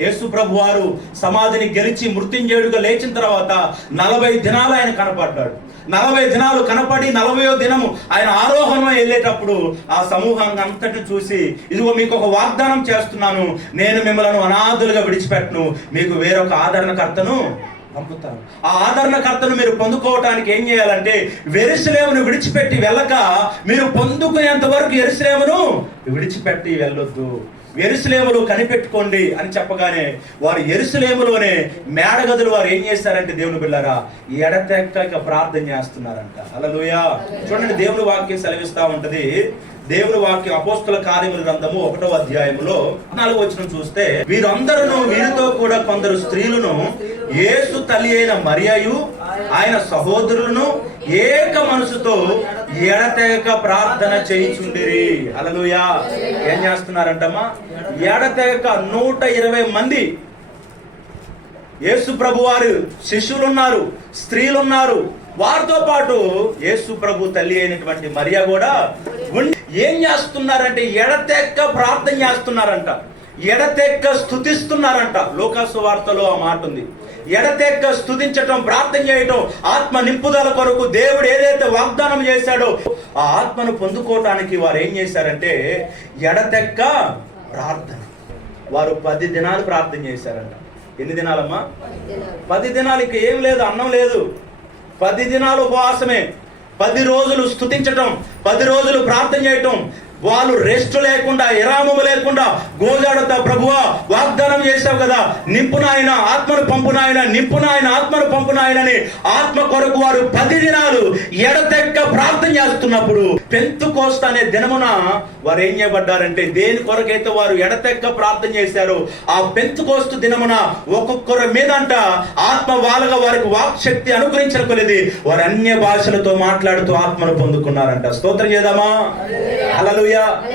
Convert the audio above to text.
యేసు ప్రభు వారు సమాధిని గెలిచి మృత్యుంజయుడుగా లేచిన తర్వాత నలభై దినాలు ఆయన కనపడ్డాడు. నలభై దినాలు కనపడి నలభయో దినము ఆయన ఆరోహణం వెళ్ళేటప్పుడు ఆ సమూహాన్ని అంతటి చూసి ఇదిగో మీకు ఒక వాగ్దానం చేస్తున్నాను నేను మిమ్మల్ని అనాథులుగా విడిచిపెట్టను మీకు వేరొక ఆదరణకర్తను పంపుతాను. ఆ ఆదరణకర్తను మీరు పొందుకోవటానికి ఏం చేయాలంటే వెరుసలేమును విడిచిపెట్టి వెళ్ళక మీరు పొందుకునేంత వరకు ఎరుసలేమును విడిచిపెట్టి వెళ్ళొద్దు. ఎరుసలేములు కనిపెట్టుకోండి అని చెప్పగానే వారు ఎరుసలేములోనే మేడగదులు వారు ఏం చేస్తారంటే దేవుని బిళ్ళారా? ఎడతెక్క ఇక ప్రార్థన చేస్తున్నారంట. అలలుయా చూడండి దేవుని వాక్యం సెలవిస్తా ఉంటది. దేవుని వాక్యం అపోస్తుల కార్యముల గ్రంథము ఒకటో అధ్యాయములో నాలుగు వచ్చిన చూస్తే వీరందరూ వీరితో కూడా కొందరు స్త్రీలను ఏసు తల్లి అయిన మరియయు ఆయన సహోదరులను ఏక మనసుతో ఎడతెగక ప్రార్థన చేయించుండిరి. అలలుయా ఏం చేస్తున్నారంటమ్మా? ఎడతెగక నూట ఇరవై మంది యేసు ప్రభు వారు శిష్యులు ఉన్నారు వారితో పాటు యేసు ప్రభు తల్లి అయినటువంటి మరియా కూడా ఏం చేస్తున్నారంటే ఎడతెక్క ప్రార్థన చేస్తున్నారంట. ఎడతెక్క స్థుతిస్తున్నారంట లోకాసు వార్తలో ఆ మాట ఉంది. ఎడతెక్క స్థుతించటం ప్రార్థన చేయటం ఆత్మ నింపుదల కొరకు దేవుడు ఏదైతే వాగ్దానం చేశాడో ఆ ఆత్మను పొందుకోవటానికి వారు ఏం చేశారంటే ఎడతెక్క ప్రార్థన. వారు పది దినాలు ప్రార్థన చేశారంట. ఎన్ని దినాలమ్మా? పది దినాలు. ఇక ఏం లేదు అన్నం లేదు. పది దినాలు ఉపవాసమే. పది రోజులు స్థుతించటం పది రోజులు ప్రార్థన చేయటం వాళ్ళు రెస్ట్ లేకుండా విరామము లేకుండా గోజాడతా ప్రభువా వాగ్దానం చేశావు కదా. నింపు నాయన ఆత్మను పంపు నాయన నింపు నాయన ఆత్మను పంపు నాయనని ఆత్మ కొరకు వారు పది దినాలు ఎడతెక్క ప్రార్థన చేస్తున్నప్పుడు పెంతు కోస్త అనే దినమున వారు ఏం చేయబడ్డారంటే దేని కొరకైతే వారు ఎడతెక్క ప్రార్థన చేశారో ఆ పెంతు కోస్తు దినమున ఒక్కొక్కరి మీదంట ఆత్మ వాళ్ళగా వారికి వాక్ శక్తి అనుగ్రహించిన కొలిది వారు అన్య భాషలతో మాట్లాడుతూ ఆత్మను పొందుకున్నారంట. స్తోత్రం చేద్దామా? 对呀。